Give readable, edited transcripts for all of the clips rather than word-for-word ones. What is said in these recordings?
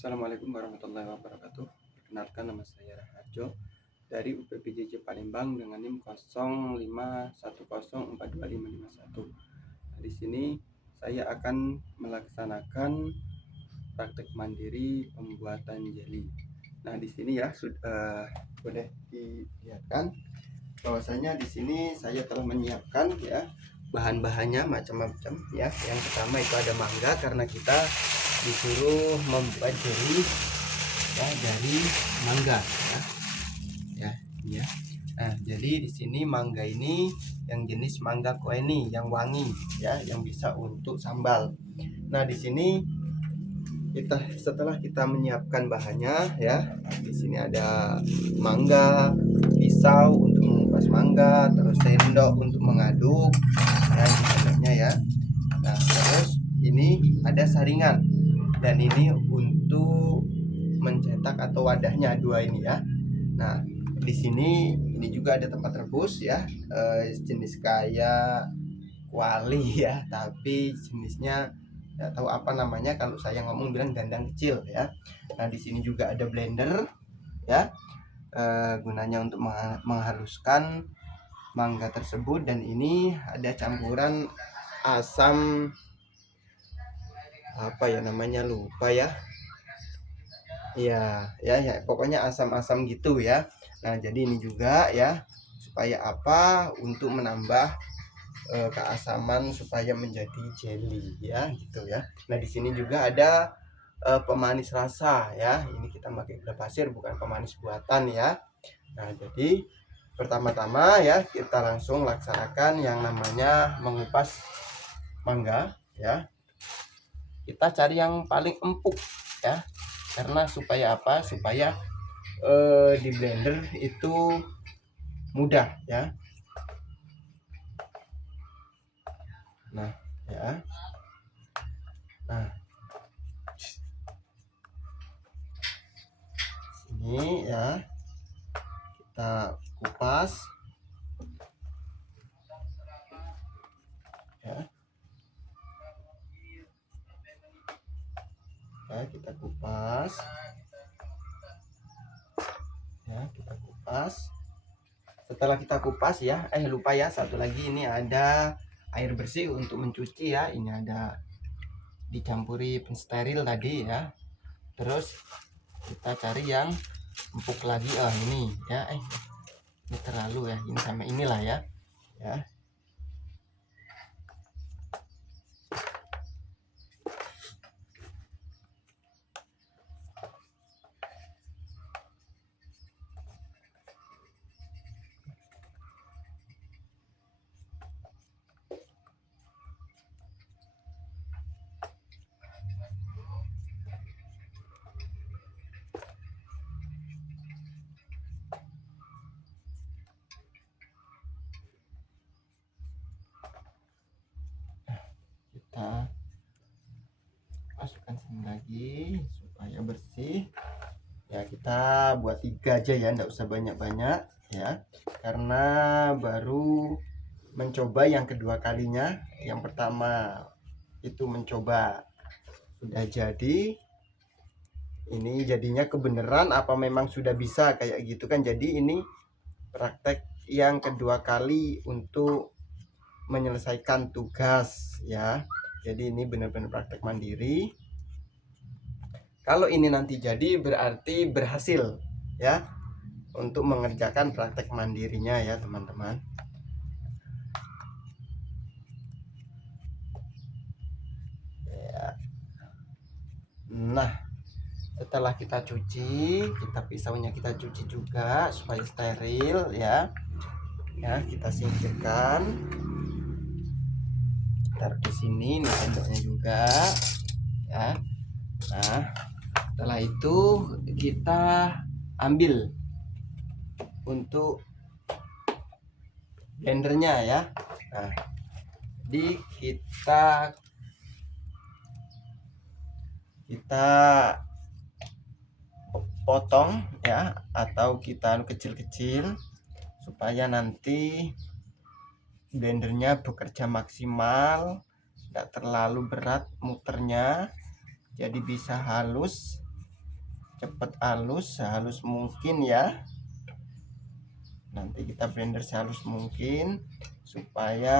Assalamualaikum warahmatullahi wabarakatuh. Perkenalkan, nama saya Raharjo dari UPPJJ Palembang dengan NIM 0510425551. Di sini saya akan melaksanakan praktek mandiri pembuatan jeli. Nah, di sini ya sudah boleh dilihatkan bahwasanya di sini saya telah menyiapkan ya bahan-bahannya macam-macam ya. Yang pertama itu ada mangga, karena kita disuruh membuat jeli ya dari mangga ya ya. Nah, jadi di sini mangga ini yang jenis mangga koeni yang wangi ya, yang bisa untuk sambal. Nah, di sini setelah kita menyiapkan bahannya ya, di sini ada mangga, pisau untuk mengupas mangga, terus sendok untuk mengaduk ya, ya. Nah, terus ini ada saringan, dan ini untuk mencetak atau wadahnya dua ini ya. Nah, di sini ini juga ada tempat rebus ya, jenis kayak kuali ya, tapi jenisnya nggak tahu apa namanya, kalau saya ngomong bilang dandang kecil ya. Nah, di sini juga ada blender ya, gunanya untuk menghaluskan mangga tersebut, dan ini ada campuran asam apa ya namanya, lupa ya. Ya, pokoknya asam-asam gitu ya. Nah, jadi ini juga ya, supaya apa, untuk menambah keasaman supaya menjadi jelly ya, gitu ya. Nah, di sini juga ada pemanis rasa ya. Ini kita pakai gula pasir, bukan pemanis buatan ya. Nah, jadi pertama-tama ya kita langsung laksanakan yang namanya mengupas mangga ya. Kita cari yang paling empuk ya, karena supaya apa, supaya di blender itu mudah ya. Nah ya, nah sini ya, kita kupas ya, kita kupas ya, kita kupas. Setelah kita kupas ya, lupa ya, satu lagi ini ada air bersih untuk mencuci ya. Ini ada dicampuri pensteril tadi ya. Terus kita cari yang empuk lagi. Ini ya, ini terlalu ya, ini sama inilah ya. Kita masukkan sini lagi supaya bersih ya. Kita buat 3 aja ya, enggak usah banyak-banyak ya, karena baru mencoba yang kedua kalinya. Yang pertama itu mencoba sudah jadi, ini jadinya kebenaran apa memang sudah bisa kayak gitu kan. Jadi ini praktek yang kedua kali untuk menyelesaikan tugas ya. Jadi ini benar-benar praktek mandiri. Kalau ini nanti jadi berarti berhasil ya untuk mengerjakan praktek mandirinya ya, teman-teman. Ya. Nah, setelah kita cuci, pisaunya kita cuci juga supaya steril ya. Ya, kita singkirkan. Taruh di sini, nih sendoknya juga ya. Nah, setelah itu kita ambil untuk blendernya ya. Nah, jadi kita potong ya, atau kita kecil-kecil supaya nanti blendernya bekerja maksimal, tidak terlalu berat muternya, jadi bisa halus cepat halus, sehalus mungkin ya. Nanti kita blender sehalus mungkin supaya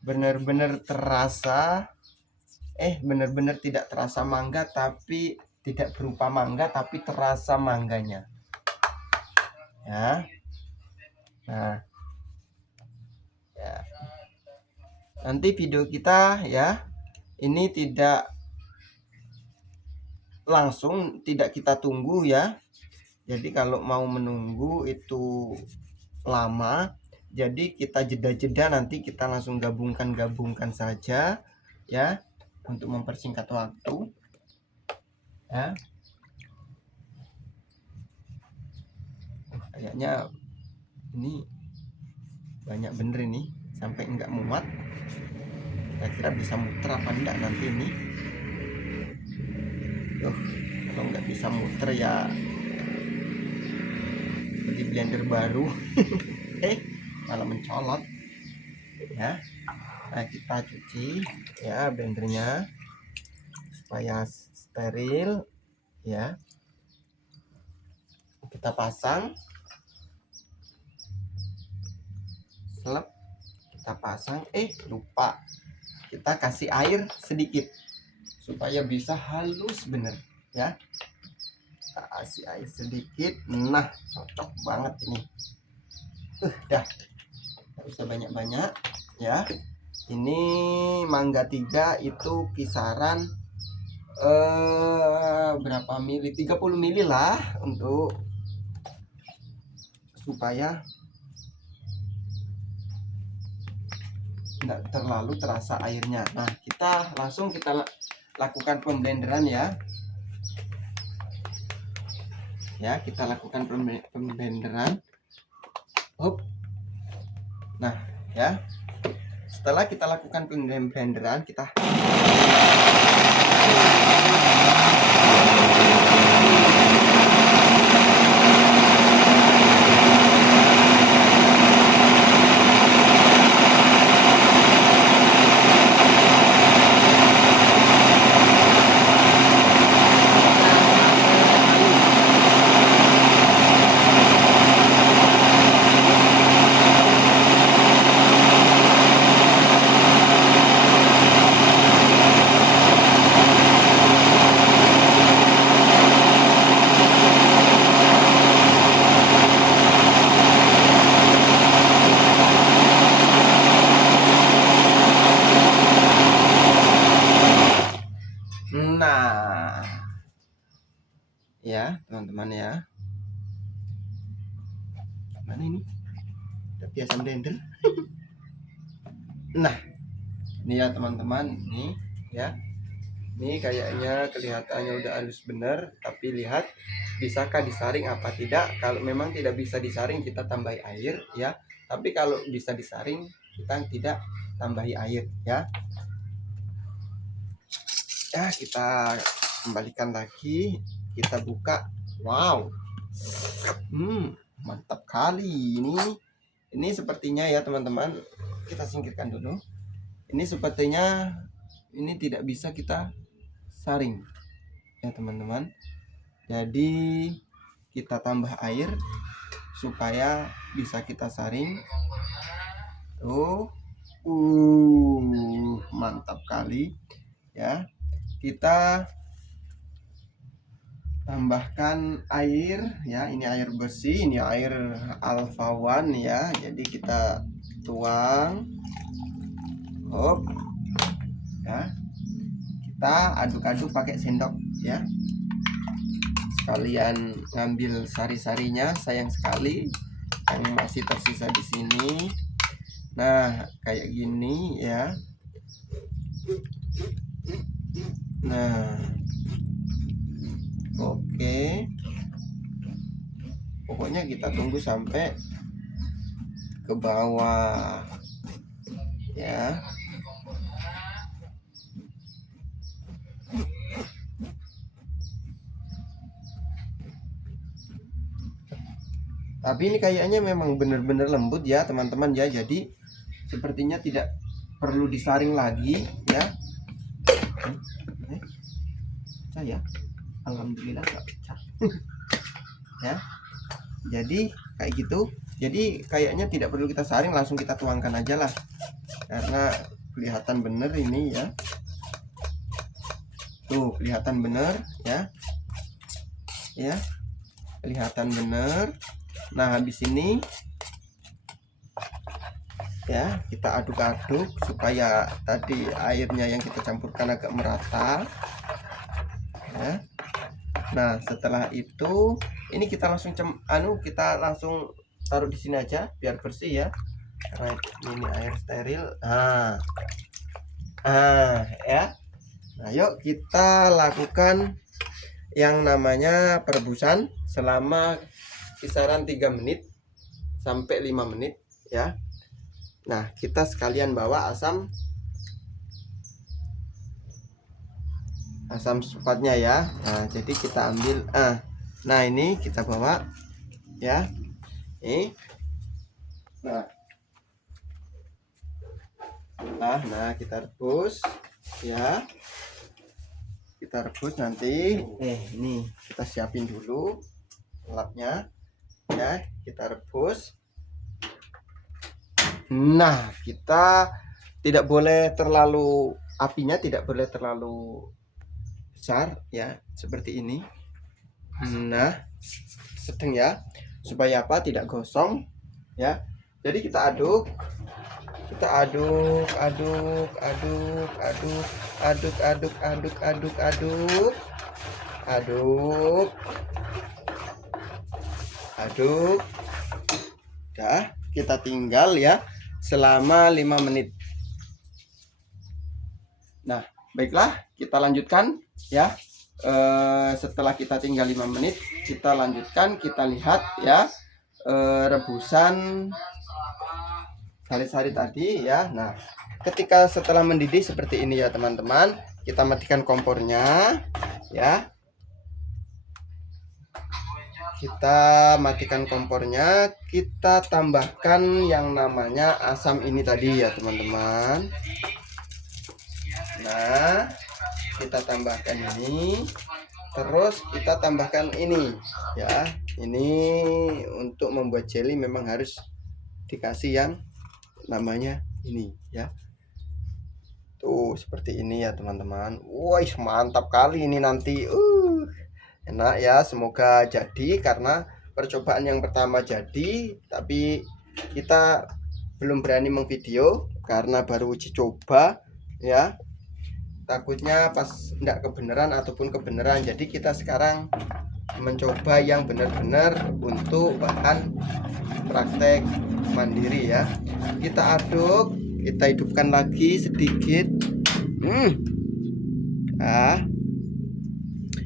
benar-benar terasa, benar-benar tidak terasa mangga, tapi tidak berupa mangga tapi terasa mangganya ya. Nah ya, nanti video kita ya ini tidak langsung, tidak kita tunggu ya. Jadi kalau mau menunggu itu lama, jadi kita jeda-jeda, nanti kita langsung gabungkan saja ya, untuk mempersingkat waktu ya. Kayaknya ini banyak bener ini, sampai enggak muat. Kira-kira bisa muter apa enggak nanti ini. Kalau nggak bisa muter ya beli blender baru. Malah mencolot ya. Nah, kita cuci ya blendernya supaya steril ya. Kita pasang, selep, kita pasang. Lupa, kita kasih air sedikit supaya bisa halus bener ya. Kita kasih air sedikit. Nah, cocok banget ini. Dah, nggak usah banyak-banyak ya. Ini mangga 3 itu kisaran berapa mili, 30 mili lah, untuk supaya nggak terlalu terasa airnya. Nah, kita langsung lakukan pemblenderan ya. Ya, kita lakukan pemblenderan. Nah ya, setelah kita lakukan pemblenderan, kita ya teman-teman ya. Mana ini? Udah biasa blender. Nah, ini ya teman-teman, ini ya. Ini kayaknya kelihatannya udah halus bener, tapi lihat bisakah disaring apa tidak. Kalau memang tidak bisa disaring, kita tambahi air ya. Tapi kalau bisa disaring, kita tidak tambahi air ya. Ya, kita kembalikan lagi, kita buka. Wow, mantap kali ini. Ini sepertinya ya teman-teman, kita singkirkan dulu. Ini sepertinya ini tidak bisa kita saring ya teman-teman. Jadi kita tambah air supaya bisa kita saring. Mantap kali ya. Kita tambahkan air ya, ini air bersih, ini air Alpha One ya. Jadi kita tuang, ya, kita aduk-aduk pakai sendok ya, sekalian ngambil sari-sarinya, sayang sekali yang masih tersisa di sini. Nah, kayak gini ya. Nah, oke. Pokoknya kita tunggu sampai ke bawah ya. Tapi ini kayaknya memang benar-benar lembut ya teman-teman ya. Jadi sepertinya tidak perlu disaring lagi ya. Saya Alhamdulillah nggak pecah. Ya, jadi kayak gitu. Jadi kayaknya tidak perlu kita saring, langsung kita tuangkan aja lah, karena kelihatan bener ini ya. Tuh kelihatan bener ya, ya kelihatan bener. Nah habis ini ya kita aduk-aduk supaya tadi airnya yang kita campurkan agak merata ya. Nah setelah itu ini kita langsung kita langsung taruh di sini aja biar bersih ya, karena ini air steril. Ya. Nah yuk kita lakukan yang namanya perebusan selama kisaran 3 menit sampai 5 menit ya. Nah kita sekalian bawa asam sulfatnya ya. Nah jadi kita ambil nah ini kita bawa ya. Nah kita rebus ya, kita rebus nanti. Ini kita siapin dulu lapnya ya, kita rebus. Nah kita tidak boleh terlalu, apinya tidak boleh terlalu besar ya, seperti ini. Nah sedang ya, supaya apa, tidak gosong ya. Jadi kita aduk, aduk dah, kita tinggal ya selama 5 menit. Nah baiklah, kita lanjutkan ya. Setelah kita tinggal 5 menit, kita lanjutkan, kita lihat ya rebusan sari-sari tadi ya. Nah ketika setelah mendidih seperti ini ya teman-teman, kita matikan kompornya ya. Kita matikan kompornya, kita tambahkan yang namanya asam ini tadi ya teman-teman. Nah kita tambahkan ini, terus kita tambahkan ini ya. Ini untuk membuat jelly memang harus dikasih yang namanya ini ya. Tuh seperti ini ya teman-teman. Wah mantap kali ini nanti. Enak ya, semoga jadi, karena percobaan yang pertama jadi, tapi kita belum berani mengvideo karena baru uji coba ya. Takutnya pas enggak kebenaran ataupun kebenaran. Jadi kita sekarang mencoba yang benar-benar untuk bahan praktek mandiri ya. Kita aduk, kita hidupkan lagi sedikit.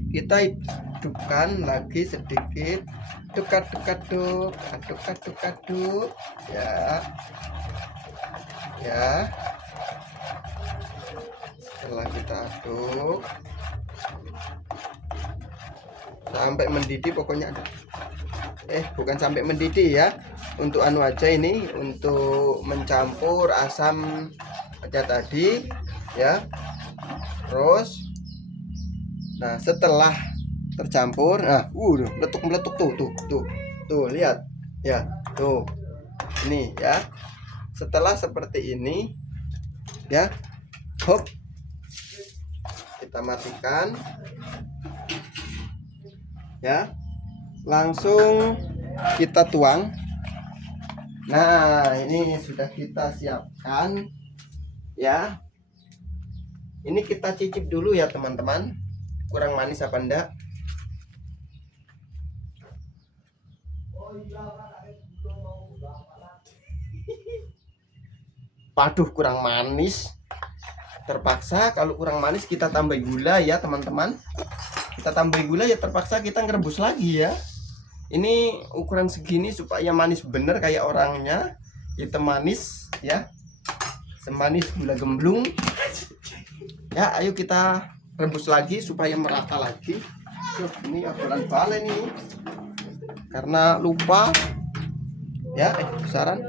Kita hidupkan lagi sedikit, aduk ya. Setelah kita aduk sampai mendidih pokoknya. Bukan sampai mendidih ya, untuk anu aja ini, untuk mencampur asam aja tadi ya. Terus nah setelah tercampur, meletuk tuh lihat ya, tuh ini ya. Setelah seperti ini ya, hop, kita matikan ya, langsung kita tuang. Nah ini sudah kita siapkan ya. Ini kita cicip dulu ya teman-teman, kurang manis apa enggak. Waduh kurang manis. Terpaksa kalau kurang manis kita tambah gula ya teman-teman. Kita tambah gula ya, terpaksa kita ngerebus lagi ya. Ini ukuran segini supaya manis bener kayak orangnya, hitam manis ya, semanis gula gemblung ya. Ayo kita rebus lagi supaya merata lagi. Ini akuran balen nih karena lupa ya, besaran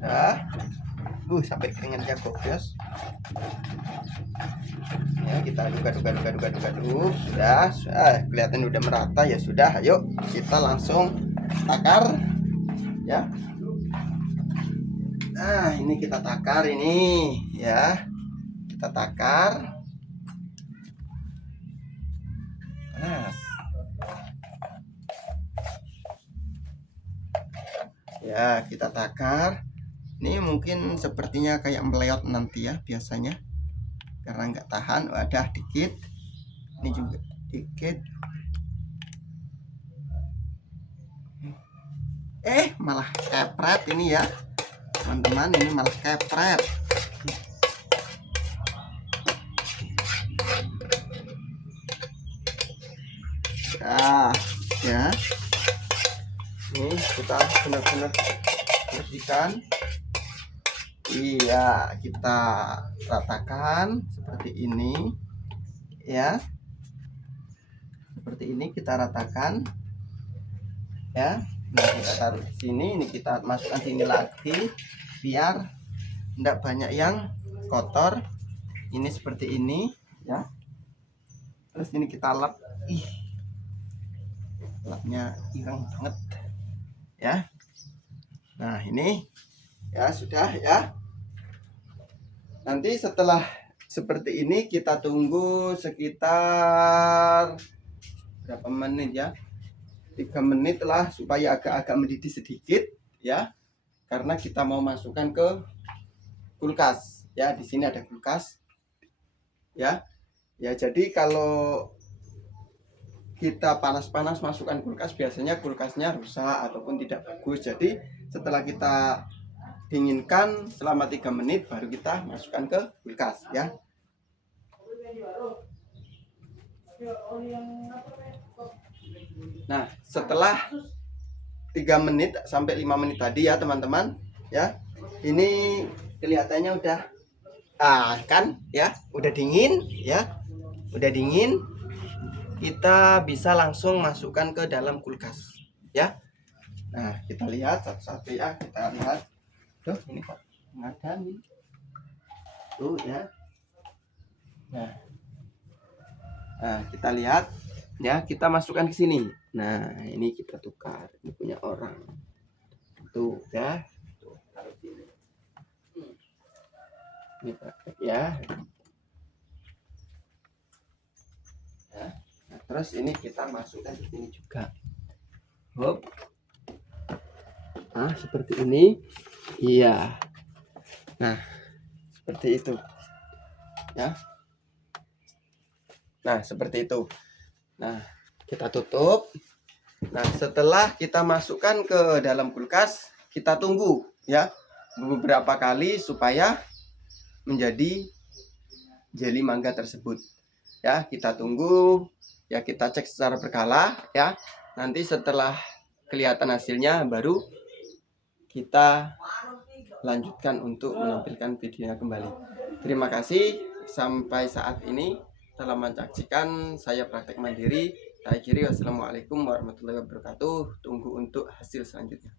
ya. Sampai keringan jago guys. Ya, kita aduk. Sudah kelihatan udah merata ya sudah. Ayo kita langsung takar ya. Nah, ini kita takar ini ya. Kita takar. Panas. Ya, kita takar. Ini mungkin sepertinya kayak meleot nanti ya biasanya. Karena nggak tahan, wadah dikit. Ini juga dikit. Malah kepret ini ya. Teman-teman, ini malah kepret. Ya. Ini kita benar-benar bersihkan. Iya, kita ratakan seperti ini ya. Seperti ini kita ratakan ya. Nah, kita taruh di sini. Ini kita masukkan sini lagi biar tidak banyak yang kotor. Ini seperti ini ya. Terus ini kita lap. Lapnya ireng banget ya. Nah, ini ya sudah ya. Nanti setelah seperti ini kita tunggu sekitar berapa menit ya, 3 menit lah, supaya agak-agak mendidih sedikit ya, karena kita mau masukkan ke kulkas ya. Di sini ada kulkas ya. Jadi kalau kita panas-panas masukkan kulkas, biasanya kulkasnya rusak ataupun tidak bagus. Jadi setelah kita dinginkan selama 3 menit baru kita masukkan ke kulkas ya. Nah, setelah 3 menit sampai 5 menit tadi ya teman-teman ya, ini kelihatannya udah kan ya, udah dingin ya. Udah dingin, kita bisa langsung masukkan ke dalam kulkas ya. Nah, kita lihat satu-satu ya. Kita lihat tuh, ini kok nggak ada nih tuh ya. Nah, kita lihat ya, kita masukkan ke sini. Nah, ini kita tukar, ini punya orang tuh ya. Tuh, taruh sini. Ini praktek ya. Nah, terus ini kita masukkan ke sini juga. Hop. Nah, seperti ini. Iya. Nah, seperti itu ya. Nah, seperti itu. Nah, kita tutup. Nah, setelah kita masukkan ke dalam kulkas, kita tunggu ya beberapa kali supaya menjadi jeli mangga tersebut ya. Kita tunggu ya, kita cek secara berkala ya. Nanti setelah kelihatan hasilnya baru kita lanjutkan untuk menampilkan videonya kembali. Terima kasih sampai saat ini telah menyaksikan saya praktek mandiri. Saya akhiri, wassalamualaikum warahmatullahi wabarakatuh. Tunggu untuk hasil selanjutnya.